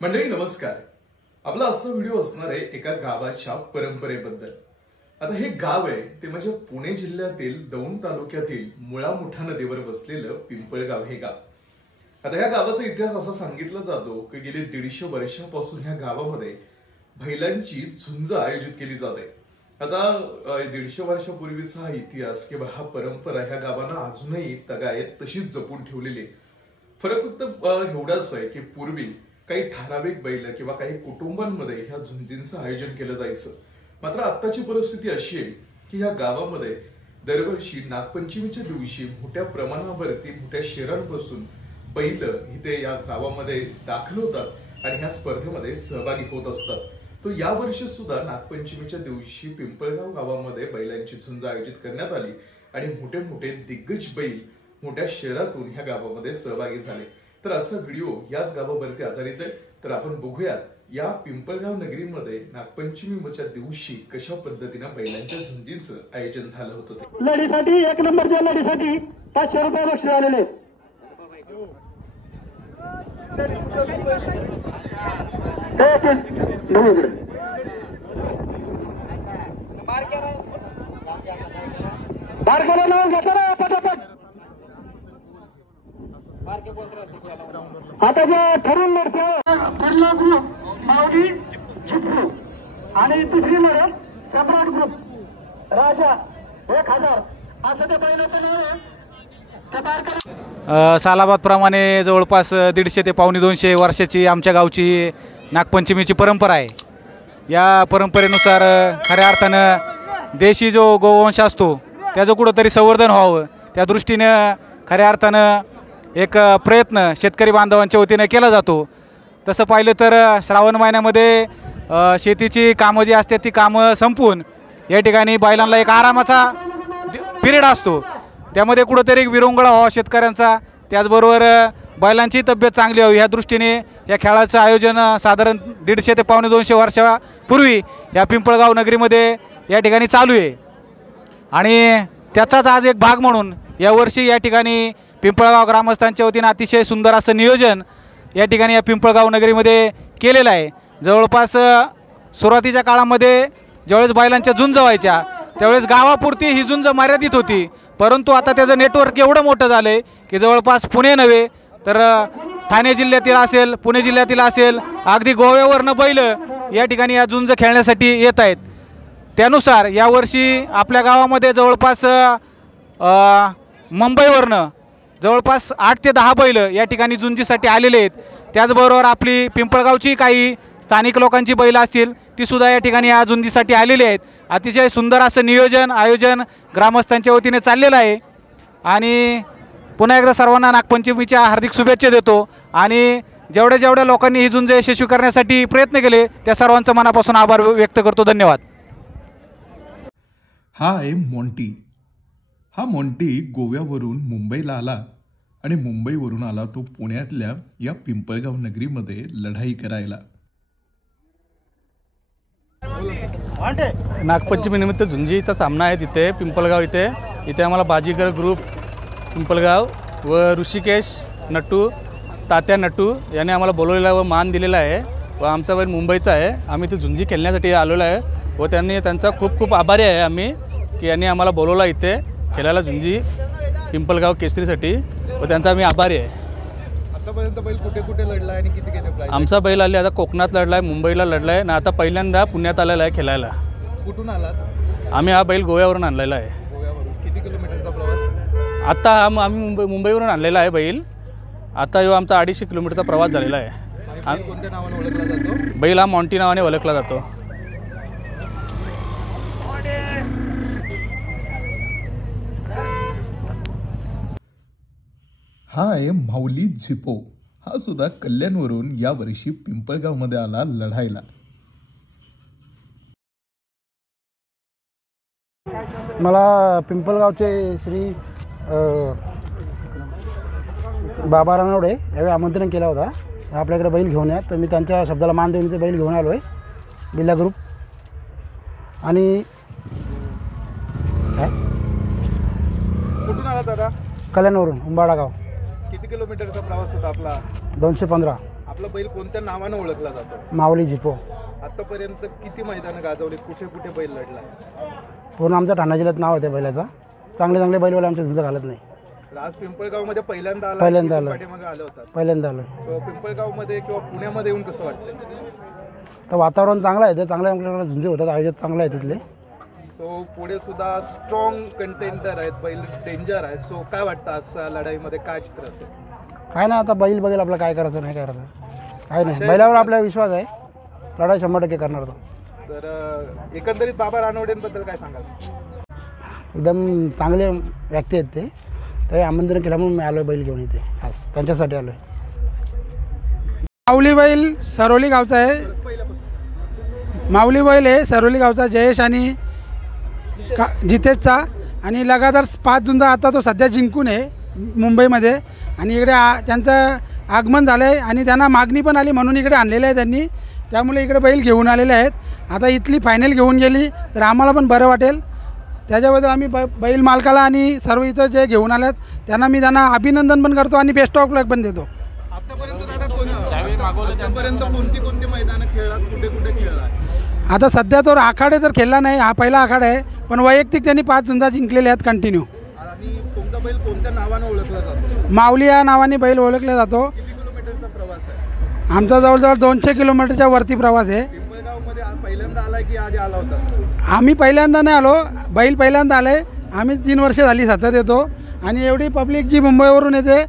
मंडळी नमस्कार। आपला आजचा व्हिडिओ असणार आहे एका गावाच्या परंपरेबद्दल। आता हे गाव आहे ते म्हणजे पुणे जिल्ह्यातील दौंड तालुक्यातील मुळा मुठा नदीवर बसलेलं पिंपळगाव हे गाव। आता या गावाचा इतिहास असा सांगितला जातो की गेली 150 वर्षांपासून ह्या गावामध्ये बैलांची झुंज आयोजित केली जाते। आता 150 वर्षापूर्वीचा हा इतिहास किंवा हा परंपरा ह्या गावांना अजूनही तगायत तशीच जपून ठेवलेली। फरक फक्त एवढाच आहे की पूर्वी काही ठराविक बैल किंवा काही कुटुंबांमध्ये ह्या झुंजींचं आयोजन केलं जायचं। मात्र आताची परिस्थिती अशी आहे की ह्या गावामध्ये दरवर्षी नागपंचमीच्या दिवशी मोठ्या प्रमाणावरती मोठ्या शहरांपासून बैल इथे या गावामध्ये दाखल होतात आणि ह्या स्पर्धेमध्ये सहभागी होत असतात। तो या वर्षी सुद्धा नागपंचमीच्या दिवशी पिंपळगाव गावामध्ये बैलांची झुंज आयोजित करण्यात आली आणि मोठे मोठे दिग्गज बैल मोठ्या शहरातून ह्या गावामध्ये सहभागी झाले। तर असा व्हिडिओ याच गावावरती आधारित आहे। तर आपण बघूयात या पिंपळगाव नगरीमध्ये नागपंचमीच्या दिवशी कशा पद्धतीने बैलांच्या झुंजींचं आयोजन झालं होतं। लढीसाठी 1 नंबरच्या लढीसाठी 500 रुपये बक्षीस आलेले आहेत। बारकेला नाव घेतलं ना पटापट। आता जे ठरून लढत्या पहिला ग्रुप माऊली चिपळू आणि दुसरी लढत सम्राट ग्रुप राजा 1000 असं त्या बैलाचं नाव आहे। सालाबाद प्रमाणे जवळपास 150 ते पावणे 200 वर्षाची आमच्या गावची नागपंचमीची परंपरा आहे। या परंपरेनुसार खऱ्या अर्थानं देशी जो गोवंश असतो त्याचं कुठंतरी संवर्धन व्हावं त्या दृष्टीने खऱ्या अर्थानं एक प्रयत्न शेतकरी बांधवांच्या वतीने केला जातो। तसं पाहिलं तर श्रावण महिन्यामध्ये शेतीची कामं जी असतात ती कामं संपून या ठिकाणी बैलांना एक आरामाचा पिरियड असतो। त्यामध्ये कुठंतरी एक विरंगुळा व्हावा शेतकऱ्यांचा, त्याचबरोबर बैलांची तब्येत चांगली व्हावी ह्या दृष्टीने या खेळाचं आयोजन साधारण 150 ते पावणे 200 वर्षापूर्वी या पिंपळगाव नगरीमध्ये या ठिकाणी चालू आहे आणि त्याचाच आज एक भाग म्हणून यावर्षी या ठिकाणी पिंपळगाव ग्रामस्थांच्या वतीने अतिशय सुंदर असं नियोजन या ठिकाणी या पिंपळगाव नगरीमध्ये केलेलं आहे। जवळपास सुरुवातीच्या काळामध्ये ज्यावेळेस बैलांच्या झुंज व्हायच्या त्यावेळेस गावापुरती ही झुंज मर्यादित होती, परंतु आता त्याचं नेटवर्क एवढं मोठं झालं आहे की जवळपास पुणे नव्हे तर ठाणे जिल्ह्यातील असेल, पुणे जिल्ह्यातील असेल, अगदी गोव्यावरनं बैल या ठिकाणी या झुंज खेळण्यासाठी येत आहेत। त्यानुसार यावर्षी आपल्या गावामध्ये जवळपास मुंबईवरनं जवळपास 8 ते 10 बैल या ठिकाणी झुंजीसाठी आलेले आहेत। त्याचबरोबर आपली पिंपळगावची काही स्थानिक लोकांची बैल असतील ती सुद्धा या ठिकाणी या झुंजीसाठी आलेली आहेत। अतिशय सुंदर असं नियोजन आयोजन ग्रामस्थांच्या वतीने चाललेलं आहे आणि पुन्हा एकदा सर्वांना नागपंचमीच्या हार्दिक शुभेच्छा देतो आणि जेवढ्या लोकांनी ही झुंज यशस्वी करण्यासाठी प्रयत्न केले त्या सर्वांचं मनापासून आभार व्यक्त करतो। धन्यवाद। हा आहे मॉन्टी। हा मॉन्टी गोव्यावरून मुंबईला आला आणि मुंबईवरून आला तो पुण्यातल्या या पिंपळगाव नगरीमध्ये लढाई करायला। नागपंचमीनिमित्त झुंजीचा सामना आहे तिथे पिंपळगाव इथे आम्हाला बाजीगर ग्रुप पिंपळगाव व ऋषिकेश नटू तात्या नटू यांनी आम्हाला बोलवलेला व मान दिलेला आहे व आमचा बैल मुंबईचा आहे। आम्ही ते झुंजी खेळण्यासाठी आलेलो आहे व त्यांचा खूप आभारी आहे आम्ही की यांनी आम्हाला बोलवला इथे खेळायला झुंजी पिंपळगाव केसरीसाठी व त्यांचा आम्ही आभारी आहे। आतापर्यंत बैल कुठे लढला आहे आणि किती प्राइस? आमचा बैल आले आता कोकणात लढला आहे, मुंबईला लढला आहे ना आता पहिल्यांदा पुण्यात आलेला आहे खेळायला। कुठून आलात? आम्ही हा बैल गोव्यावरून आणलेला आहे। गोव्यावरून किती किलोमीटरचा प्रवास? आता आम्ही मुंबईवरून आणलेला आहे बैल। आता ह्यो आमचा 250 किलोमीटरचा प्रवास झालेला आहे। कोणत्या नावाने ओळखला जातो? बैल हा मॉन्टी नावाने ओळखला जातो। हा आहे माऊली झिपो। हा सुद्धा कल्याणवरून यावर्षी पिंपळगाव मध्ये आला लढायला। मला पिंपळगावचे श्री बाबा रानवडे यावेळी आमंत्रण केलं होता आपल्याकडे बैल घेऊन या, तर मी त्यांच्या शब्दाला मान देऊन ते बैल घेऊन आलो आहे बिर्ला ग्रुप। आणि काय कुठून आला दादा? कल्याणवरून उंबाडा गाव। किती किलोमीटरचा प्रवास होता आपला? 215। आपला बैल कोणत्या नावानं ओळखला जातो? माऊली झिपो. आतापर्यंत किती मैदानं गाजवले, कुठे कुठे बैल लढला? पूर्ण आमच्या ठाणा जिल्ह्यात नाव होते बैलाचं. चांगले चांगले बैलवाले आमच्या झुंज घालत नाही. आज पिंपळगाव मध्ये पहिल्यांदा आला? पहिल्यांदा आलो. पाठीमागे आले होतात? पहिल्यांदा आलो. सो पिंपळगाव मध्ये किंवा पुण्यामध्ये येऊन कसं वाटतंय? तर वातावरण चांगलं आहे, ते चांगले आमच्याकडे झुंजे होतात, आयोजक चांगलं आहे तिथले. सो पुढे सुद्धा स्ट्रॉंग कंटेंटर आहेत, बैल डेंजर आहे. सो काय वाटतं आज लढाईमध्ये काय चित्र असेल? काय ना, आता बैल बघेल आपलं काय करायचं नाही करायचं, काय नाही. बैलावर आपला विश्वास आहे, लढाई 100% करणार तो. तर एकंदरीत बाबा रानवडेंबद्दल काय सांगाल? एकदम चांगले व्यक्ती आहेत ते आमंत्रण केलं म्हणून मी आलो बैल घेऊन इथे, खास त्यांच्यासाठी आलो आहे. माऊली बैल सरोली गावचा आहे. माऊली बैल आहे सरोली गावचा, जयेश आणि जितेशचा. आणि लगातार 5 झुंजा आता तो सध्या जिंकून आहे मुंबईमध्ये. आणि इकडे त्यांचं आगमन झालं आहे आणि त्यांना मागणी पण आली म्हणून इकडे आणलेलं आहे त्यांनी, त्यामुळे इकडे बैल घेऊन आलेले आहेत. आता इथली फायनल घेऊन गेली तर आम्हाला पण बरं वाटेल. त्याच्याबद्दल आम्ही बैल मालकाला आणि सर्व इथं जे घेऊन आल्यात त्यांना अभिनंदन पण करतो आणि बेस्ट ऑफ लक पण देतो. आतापर्यंत कोणती मैदानं खेळलात, कुठे कुठे खेळला? आता सध्या तो आखाडे तर खेळला नाही, हा पहिला आखाडा आहे, पण वैयक्तिक त्यांनी 5 झुंजा जिंकलेल्या आहेत कंटिन्यू. आणि तुमचा बैल कोणत्या नावानं ओळखला जातो? माऊली या नावाने बैल ओळखला जातो. किती किलोमीटरचा प्रवास आहे? आमचा जवळजवळ 200 किलोमीटरच्या वरती प्रवास आहे. पिंपळगावमध्ये पहिल्यांदा आलाय की आधी आला होता? आम्ही पहिल्यांदा नाही आलो, बैल पहिल्यांदा आले. आम्ही 3 वर्ष झाली सतत येतो आणि एवढी पब्लिक जी मुंबईवरून येते,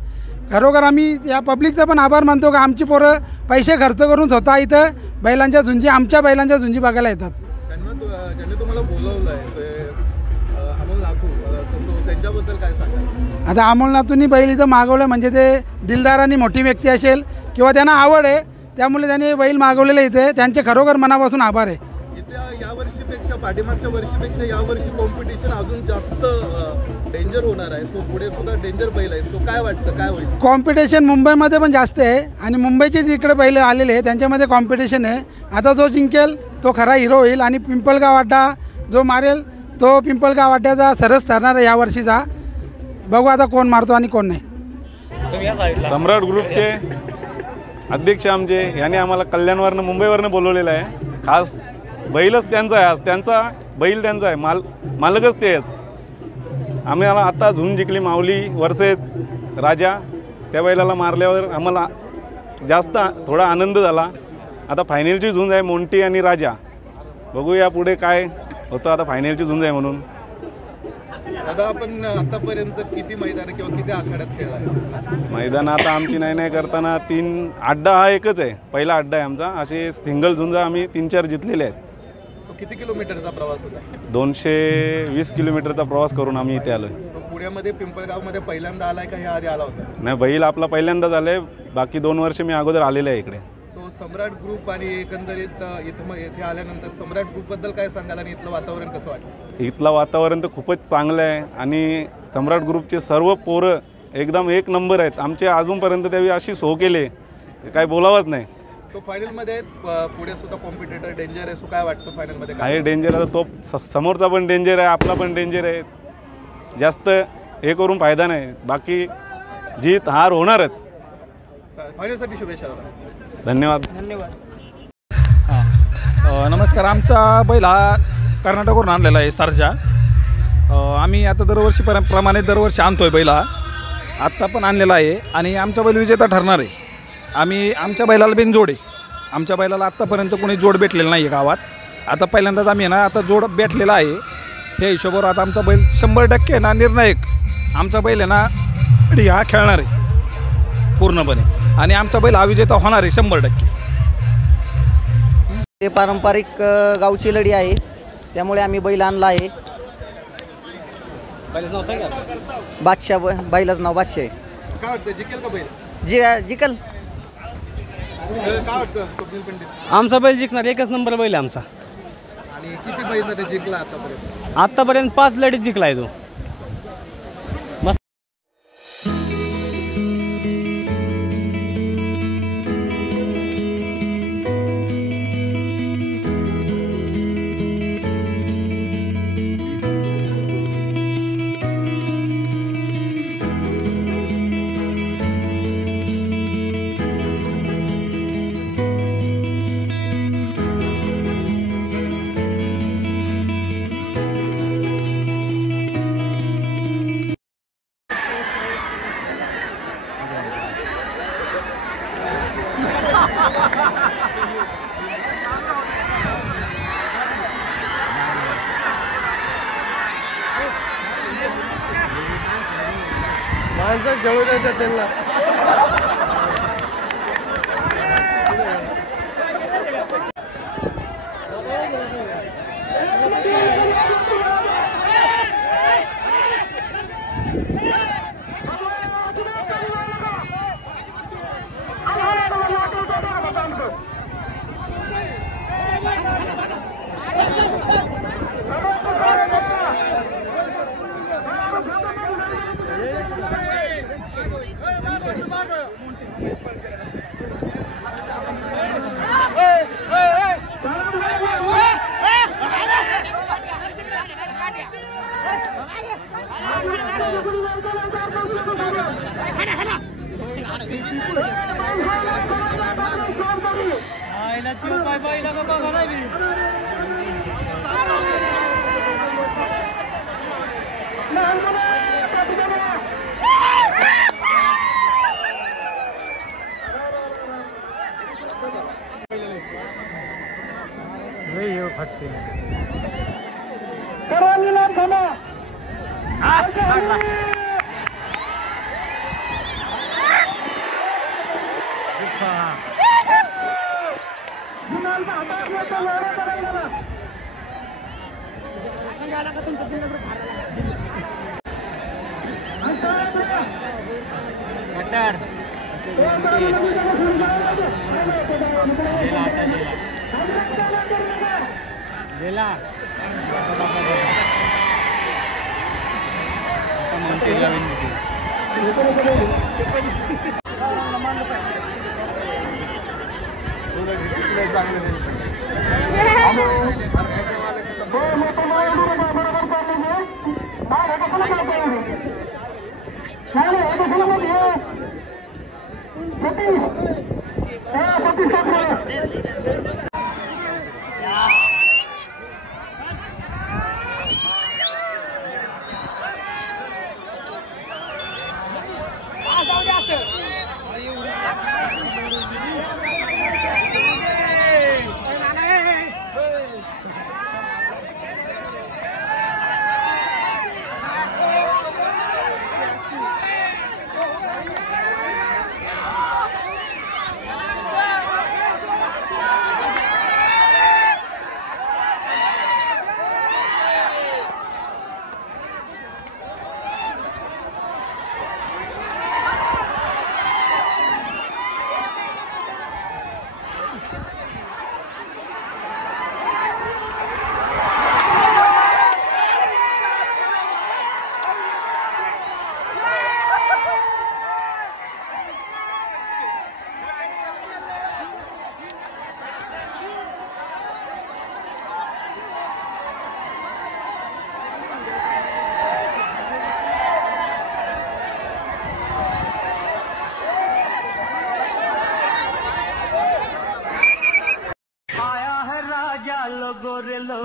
खरोखर आम्ही या पब्लिकचा पण आभार मानतो का आमची पोरं पैसे खर्च करून स्वतः इथं बैलांच्या झुंजी, आमच्या बैलांच्या झुंजी बघायला येतात. ज्यांनी तुम्हाला बोलवलं आहे अमोल नाथू, त्यांच्याबद्दल काय सांगाल? आता अमोल नाथूंनी बैल इथं मागवलं म्हणजे ते दिलदारांनी मोठी व्यक्ती असेल किंवा त्यांना आवड आहे, त्यामुळे त्यांनी बैल मागवलेलं इथे. त्यांचे खरोखर मनापासून आभार आहे. इथे यावर्षीपेक्षा पाठीमागच्या वर्षीपेक्षा यावर्षी कॉम्पिटिशन अजून जास्त डेंजर होणार आहे. सो पुढे सुद्धा डेंजर बैल आहे. सो काय वाटतं काय होईल? कॉम्पिटिशन मुंबईमध्ये पण जास्त आहे आणि मुंबईचेच इकडे बैल आलेले आहे, त्यांच्यामध्ये कॉम्पिटिशन आहे. आता जो जिंकेल तो खरा हिरो होईल आणि पिंपळगाव अड्डा जो मारेल तो पिंपळगाव अड्ड्याचा सरस ठरणार आहे यावर्षीचा. बघू आता कोण मारतो आणि कोण नाही. सम्राट ग्रुपचे अध्यक्ष आमचे यांनी आम्हाला कल्याणवरनं मुंबईवरनं बोलवलेलं आहे. खास बैलच त्यांचा आहे, आज त्यांचा बैल त्यांचा आहे, मालकच ते आहेत. आम्हाला आता झुंज जिंकली माऊली वर्सेस राजा, त्या बैलाला मारल्यावर आम्हाला जास्त थोडा आनंद झाला. आता फायनलची झुंज आहे मोंटी आणि राजा. बघूया पुढे काय होतं. आता फायनलची झुंज आहे म्हणून. दादा आपण आतापर्यंत किती मैदान किंवा किती आखाड्यात खेळला? मैदान आता आमची नाही करताना 3 अड्डा हा एकच आहे, पहिला अड्डा आहे आमचा. असे सिंगल झुंजा आम्ही 3-4 जिंकलेले आहेत. किती किलोमीटरचा प्रवास होता? 220 किलोमीटरचा प्रवास करून आम्ही इथे आलो. पुण्यामध्ये पिंपळगावमध्ये पहिल्यांदा आलाय का हे आधी आला होता? नाही, बैल आपला पहिल्यांदाच आलाय. बाकी 2 वर्ष मी अगोदर आलेले आहे इकडे. सो सम्राट ग्रुप आणि एकंदरीत इथे आल्यानंतर सम्राट ग्रुपबद्दल काय सांगाल आणि इथलं वातावरण कसं वाटतं? इथलं वातावरण तर खूपच चांगलं आहे आणि सम्राट ग्रुपचे सर्व पोरं एकदम एक नंबर आहेत. आमचे अजूनपर्यंत त्यावेळी अशी सो केले काय बोलावत नाही. सो फायनलमध्ये पुढे सुद्धा कॉम्पिटिटर डेंजर आहे. सो काय वाटतं फायनलमध्ये? आहे डेंजर. आता तो समोरचा पण डेंजर आहे, आपला पण डेंजर आहे. जास्त हे करून फायदा नाही. बाकी जीत हार होणारच. फायनलसाठी शुभेच्छा. धन्यवाद. नमस्कार. आमचा बैल हा कर्नाटकवरून आणलेला आहे, सरजा. आम्ही आता प्रमाणे दरवर्षी आणतो आहे बैल हा. आत्ता पण आणलेला आहे आणि आमचा बैल विजेता ठरणार आहे. आमच्या बैलाला बिनजोड आहे. आमच्या बैलाला आत्तापर्यंत कोणी जोड भेटलेलं नाही आहे गावात. आता पहिल्यांदाच आम्ही ना आता जोड भेटलेला आहे. त्या हिशोबावर आता आमचा बैल 100% ना निर्णायक आमचा बैल आहे ना हा खेळणार आहे पूर्णपणे आणि आमचा बैल हा विजेता होणार आहे 100%. ते पारंपरिक गावची लढी आहे, त्यामुळे आम्ही बैल आणला आहे. बादशाह, बैलाचं नाव बादशाह आहे. काय वाटतं जिंकेल का बैल? जिकल. काय वाटतं स्वप्नील पंडित? आमचा बैल जिंकणार, एकच नंबर बैल आहे आमचा. आणि किती बैल जिंकला आतापर्यंत? आत्तापर्यंत 5 लढीत जिंकला आहे तो. माणसं जळू द्यायचं त्यांना.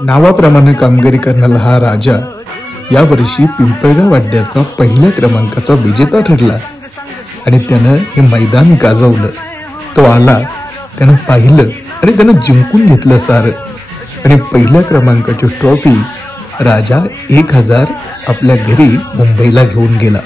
नावाप्रमाणे कामगिरी करणारा हा राजा यावर्षी पिंपळगाव अड्ड्याचा पहिल्या क्रमांकाचा विजेता ठरला आणि त्यानं हे मैदान गाजवलं. तो आला, त्यानं पाहिलं आणि त्यानं जिंकून घेतलं सारं आणि पहिल्या क्रमांकाची ट्रॉफी राजा 1000 आपल्या घरी मुंबईला घेऊन गेला.